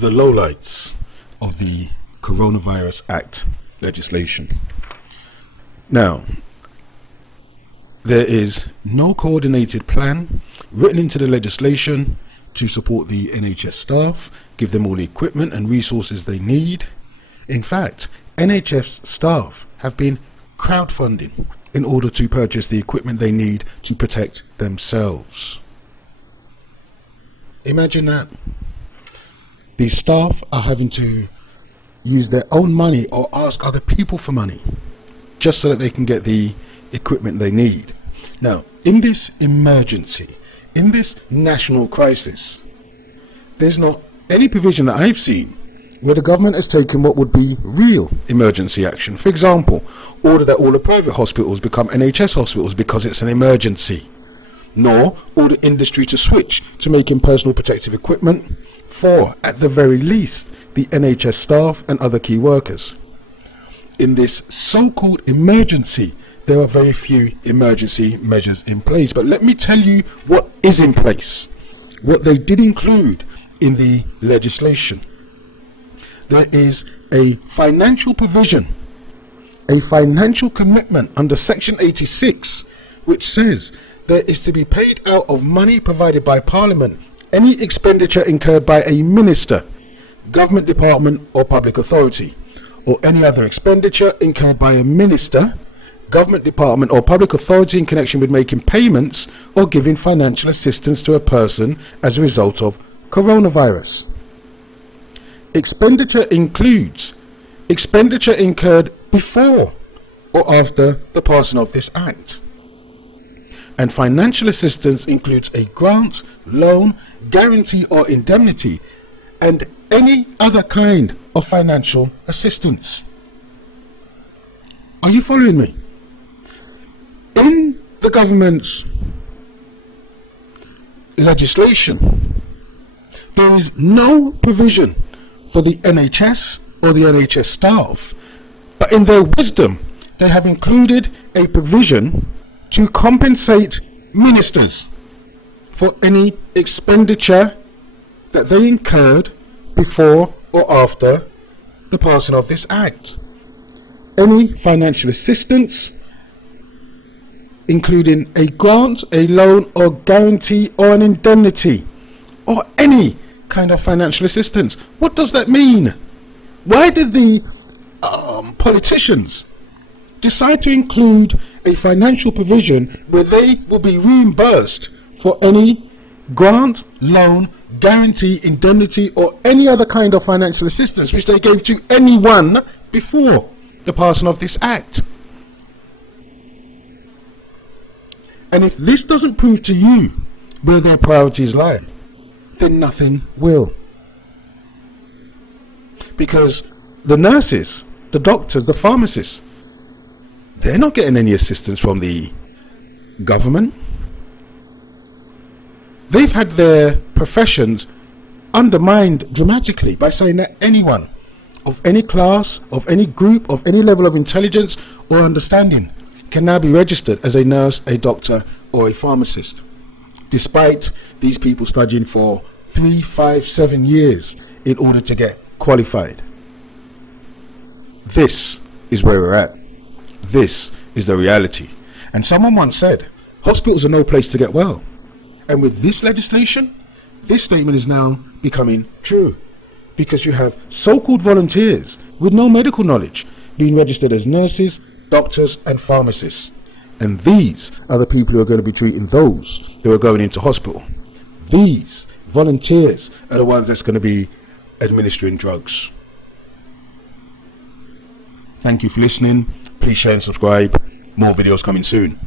the lowlights of the Coronavirus Act legislation. Now, there is no coordinated plan written into the legislation to support the NHS staff, give them all the equipment and resources they need. In fact, NHS staff have been crowdfunding in order to purchase the equipment they need to protect themselves. Imagine that. These staff are having to use their own money or ask other people for money just so that they can get the equipment they need. Now, in this emergency, in this national crisis, there's not any provision that I've seen where the government has taken what would be real emergency action. For example, order that all the private hospitals become NHS hospitals because it's an emergency. Nor order industry to switch to making personal protective equipment for, at the very least, the NHS staff and other key workers. In this so-called emergency, there are very few emergency measures in place. But let me tell you what is in place, what they did include in the legislation. There is a financial provision, a financial commitment under Section 86, which says there is to be paid out of money provided by Parliament any expenditure incurred by a minister, government department or public authority, or any other expenditure incurred by a minister, government department or public authority in connection with making payments or giving financial assistance to a person as a result of coronavirus. Expenditure includes expenditure incurred before or after the passing of this act. And financial assistance includes a grant, loan, guarantee or indemnity, and any other kind of financial assistance. Are you following me? In the government's legislation, there is no provision for the NHS or the NHS staff, but in their wisdom, they have included a provision to compensate ministers for any expenditure that they incurred before or after the passing of this act. Any financial assistance, including a grant, a loan or guarantee or an indemnity, or any kind of financial assistance. What does that mean? Why did the politicians decide to include a financial provision where they will be reimbursed for any grant, loan, guarantee, indemnity or any other kind of financial assistance which they gave to anyone before the passing of this act? And if this doesn't prove to you where their priorities lie, then nothing will. Because the nurses, the doctors, the pharmacists, they're not getting any assistance from the government. They've had their professions undermined dramatically by saying that anyone of any class, of any group, of any level of intelligence or understanding can now be registered as a nurse, a doctor or a pharmacist, despite these people studying for 3, 5, 7 years in order to get qualified. This is where we're at. This is the reality. And someone once said, hospitals are no place to get well. And with this legislation, this statement is now becoming true, because you have so-called volunteers with no medical knowledge being registered as nurses, doctors and pharmacists. And these are the people who are going to be treating those who are going into hospital. These volunteers are the ones that's going to be administering drugs. Thank you for listening. Please share and subscribe. More videos coming soon.